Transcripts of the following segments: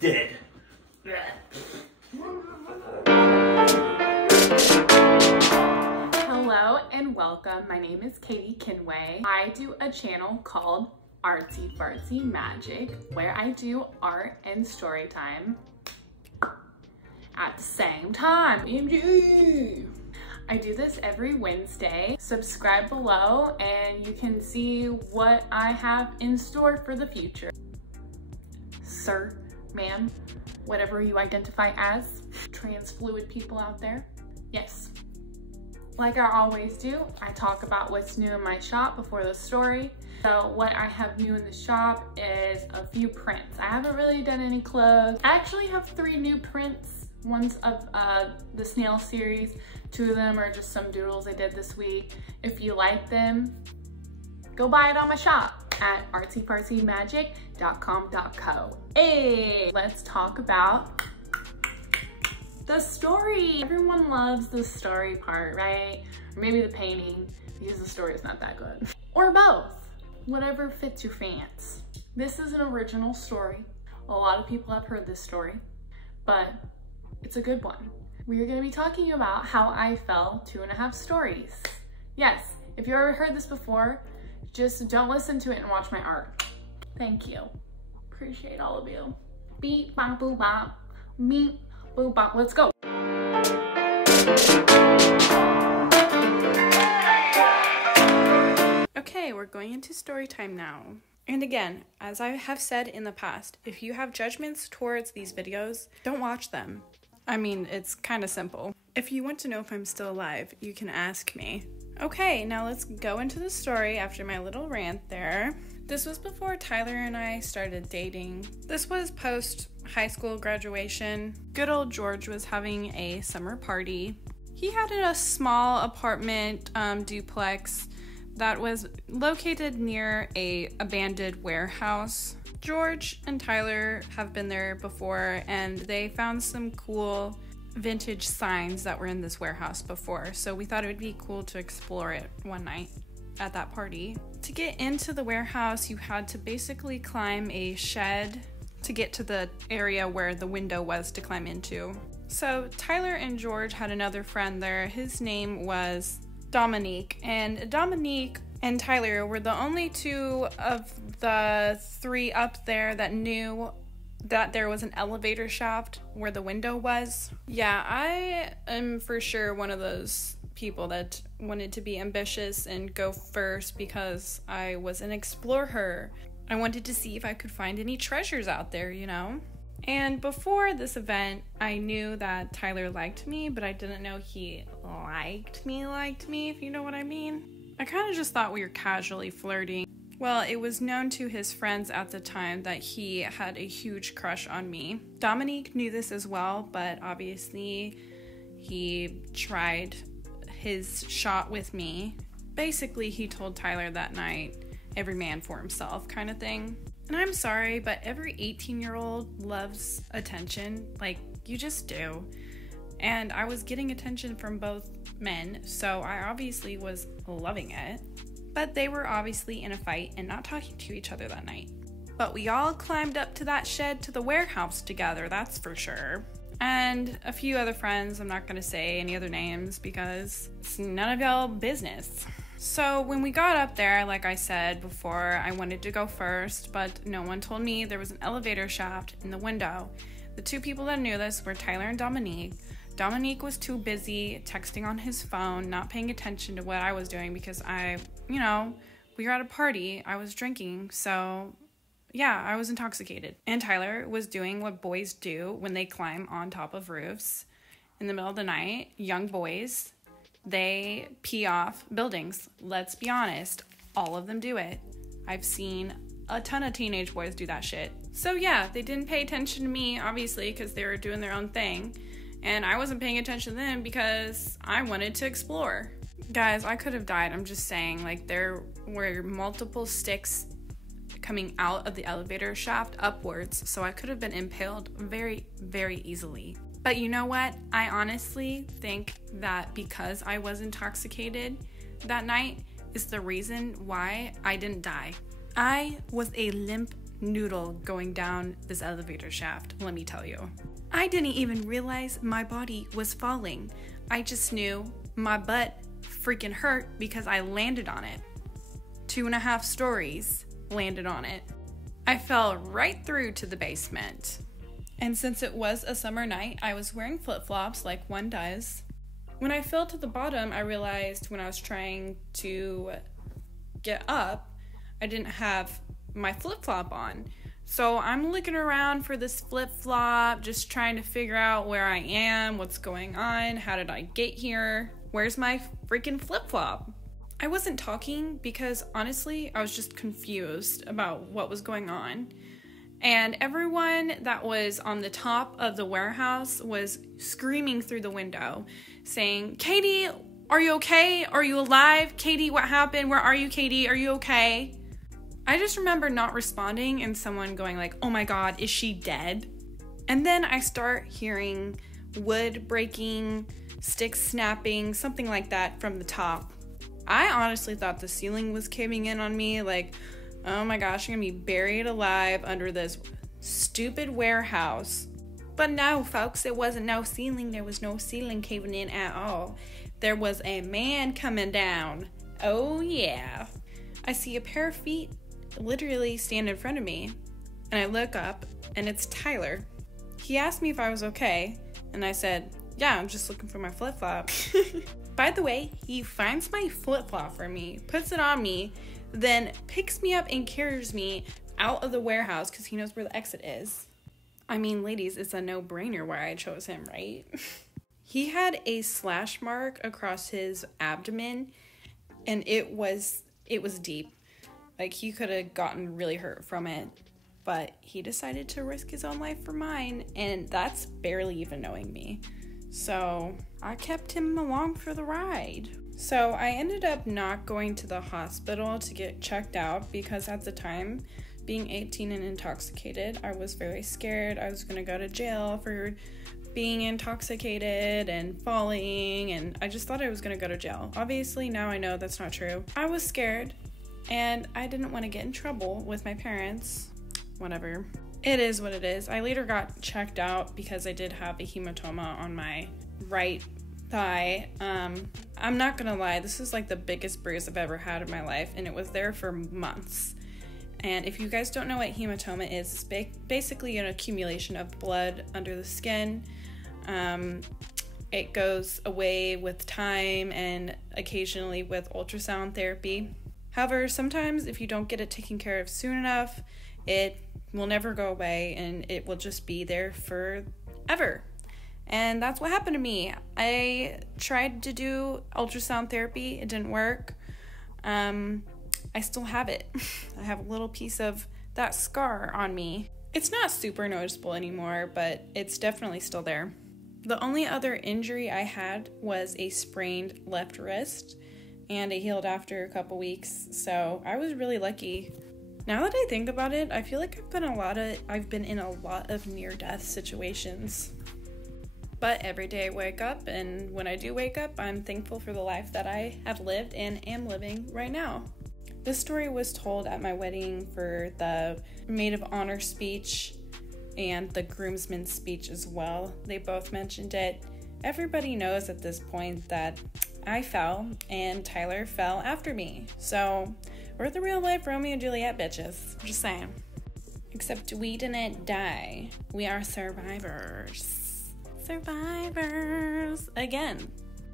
dead. Hello and welcome. My name is Katie Kinway. I do a channel called Artsy Fartsy Magic where I do art and story time at the same time. I do this every Wednesday. Subscribe below and you can see what I have in store for the future. Sir, ma'am, whatever you identify as, trans fluid people out there. Yes. Like I always do, I talk about what's new in my shop before the story. So what I have new in the shop is a few prints. I haven't really done any clothes. I actually have 3 new prints. One's of the snail series. 2 of them are just some doodles I did this week. If you like them, go buy it on my shop at artsyfartsymagic.com.co. Hey, let's talk about the story. Everyone loves the story part, right? Or maybe the painting, because the story is not that good. Or both, whatever fits your fancy. This is an original story. A lot of people have heard this story, but it's a good one. We are going to be talking about how I fell 2.5 stories. Yes, if you ever heard this before, just don't listen to it and watch my art. Thank you. Appreciate all of you. Beep, bop, boop, bop. Meep, boop, bop. Let's go. Okay, we're going into story time now. And again, as I have said in the past, if you have judgments towards these videos, don't watch them. I mean, it's kind of simple. If you want to know if I'm still alive, you can ask me. Okay, now let's go into the story after my little rant there. This was before Tyler and I started dating. This was post high school graduation. Good old George was having a summer party. He had a small apartment duplex that was located near a abandoned warehouse. George and Tyler have been there before and they found some cool vintage signs that were in this warehouse before, so we thought it would be cool to explore it one night at that party. To get into the warehouse, you had to basically climb a shed to get to the area where the window was to climb into. So Tyler and George had another friend there. His name was Dominique, and Dominique and Tyler were the only 2 of the 3 up there that knew that there was an elevator shaft where the window was. Yeah, I am for sure one of those people that wanted to be ambitious and go first because I was an explorer. I wanted to see if I could find any treasures out there, you know? And before this event, I knew that Tyler liked me, but I didn't know he liked me, if you know what I mean. I kind of just thought we were casually flirting. Well, it was known to his friends at the time that he had a huge crush on me. Dominique knew this as well, but obviously he tried his shot with me. Basically, he told Tyler that night, every man for himself kind of thing. And I'm sorry, but every 18-year-old loves attention. Like, you just do. And I was getting attention from both men, so I obviously was loving it. But they were obviously in a fight and not talking to each other that night. But we all climbed up to that shed to the warehouse together, that's for sure. And a few other friends, I'm not gonna say any other names because it's none of y'all business. So when we got up there, like I said before, I wanted to go first, but no one told me there was an elevator shaft in the window. The 2 people that knew this were Tyler and Dominique. Dominique was too busy texting on his phone, not paying attention to what I was doing because we were at a party, I was drinking, so yeah, I was intoxicated. And Tyler was doing what boys do when they climb on top of roofs in the middle of the night. Young boys, they pee off buildings. Let's be honest, all of them do it. I've seen a ton of teenage boys do that shit. So yeah, they didn't pay attention to me, obviously, because they were doing their own thing. And I wasn't paying attention to them because I wanted to explore. Guys, I could have died. I'm just saying, like, there were multiple sticks coming out of the elevator shaft upwards, so I could have been impaled very, very easily. But you know what? I honestly think that because I was intoxicated that night is the reason why I didn't die. I was a limp noodle going down this elevator shaft, let me tell you. I didn't even realize my body was falling. I just knew my butt freaking hurt because I landed on it. 2.5 stories landed on it. I fell right through to the basement. And since it was a summer night, I was wearing flip-flops like one does. When I fell to the bottom, I realized when I was trying to get up, I didn't have my flip-flop on. So I'm looking around for this flip-flop, just trying to figure out where I am, what's going on, how did I get here, where's my freaking flip-flop? I wasn't talking because honestly, I was just confused about what was going on. And everyone that was on the top of the warehouse was screaming through the window, saying, "Katie, are you okay? Are you alive? Katie, what happened? Where are you, Katie? Are you okay?" I just remember not responding and someone going like, "Oh my God, is she dead?" And then I start hearing wood breaking, sticks snapping, something like that from the top. I honestly thought the ceiling was caving in on me, like, oh my gosh, I'm gonna be buried alive under this stupid warehouse. But no, folks, it wasn't no ceiling. There was no ceiling caving in at all. There was a man coming down. Oh yeah. I see a pair of feet literally stand in front of me, and I look up, and it's Tyler. He asked me if I was okay, and I said, yeah, I'm just looking for my flip-flop. By the way, he finds my flip-flop for me, puts it on me, then picks me up and carries me out of the warehouse because he knows where the exit is. I mean, ladies, it's a no-brainer why I chose him, right? He had a slash mark across his abdomen, and it was deep. Like, he could have gotten really hurt from it, but he decided to risk his own life for mine, and that's barely even knowing me. So I kept him along for the ride. So I ended up not going to the hospital to get checked out because at the time, being 18 and intoxicated, I was very scared I was gonna go to jail for being intoxicated and falling, and I just thought I was gonna go to jail. Obviously, now I know that's not true. I was scared, and I didn't want to get in trouble with my parents. Whatever. It is what it is. I later got checked out because I did have a hematoma on my right thigh. I'm not gonna lie, this is like the biggest bruise I've ever had in my life, and it was there for months. And if you guys don't know what hematoma is, it's basically an accumulation of blood under the skin. It goes away with time and occasionally with ultrasound therapy. However, sometimes if you don't get it taken care of soon enough, it will never go away and it will just be there forever. And that's what happened to me. I tried to do ultrasound therapy. It didn't work. I still have it. I have a little piece of that scar on me. It's not super noticeable anymore, but it's definitely still there. The only other injury I had was a sprained left wrist, and it healed after a couple weeks, so I was really lucky. Now that I think about it, I feel like I've been in a lot of near-death situations. But every day I wake up, and when I do wake up, I'm thankful for the life that I have lived and am living right now. This story was told at my wedding for the maid of honor speech and the groomsman's speech as well. They both mentioned it. Everybody knows at this point that I fell and Tyler fell after me. So we're the real life Romeo and Juliet bitches. Just saying. Except we didn't die. We are survivors. Survivors again.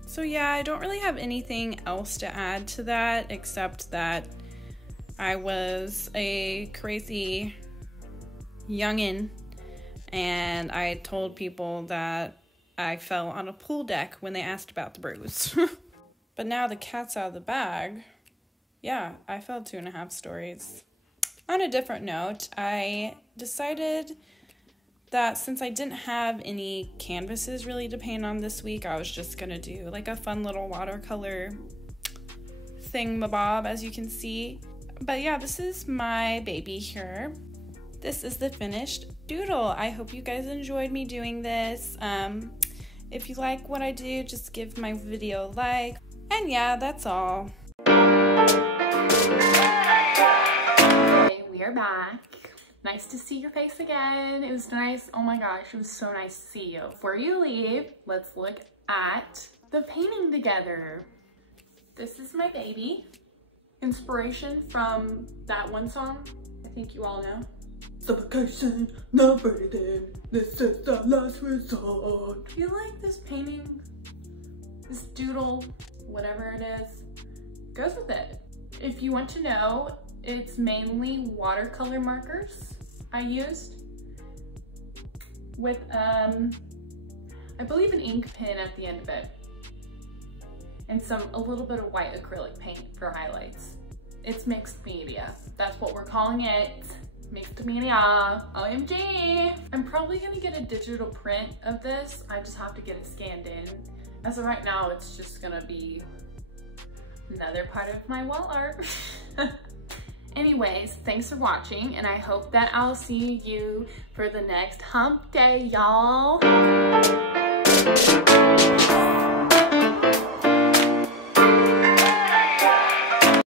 So yeah, I don't really have anything else to add to that except that I was a crazy youngin' and I told people that I fell on a pool deck when they asked about the bruise. But now the cat's out of the bag. Yeah, I fell 2.5 stories. On a different note, I decided that since I didn't have any canvases really to paint on this week, I was just gonna do like a fun little watercolor thingamabob, as you can see. But yeah, this is my baby here. This is the finished doodle. I hope you guys enjoyed me doing this. If you like what I do, just give my video a like. And yeah, that's all. Okay, we are back. Nice to see your face again. It was nice. Oh my gosh, it was so nice to see you. Before you leave, let's look at the painting together. This is my baby. Inspiration from that one song I think you all know. Suffocation, no breathing, this is the last resort. I feel like this painting, this doodle, whatever it is, goes with it. If you want to know, it's mainly watercolor markers I used with, I believe an ink pen at the end of it. And a little bit of white acrylic paint for highlights. It's mixed media. That's what we're calling it. Mixed media, OMG. I'm probably gonna get a digital print of this. I just have to get it scanned in. As of right now, it's just gonna be another part of my wall art. Anyways, thanks for watching, and I hope that I'll see you for the next hump day, y'all.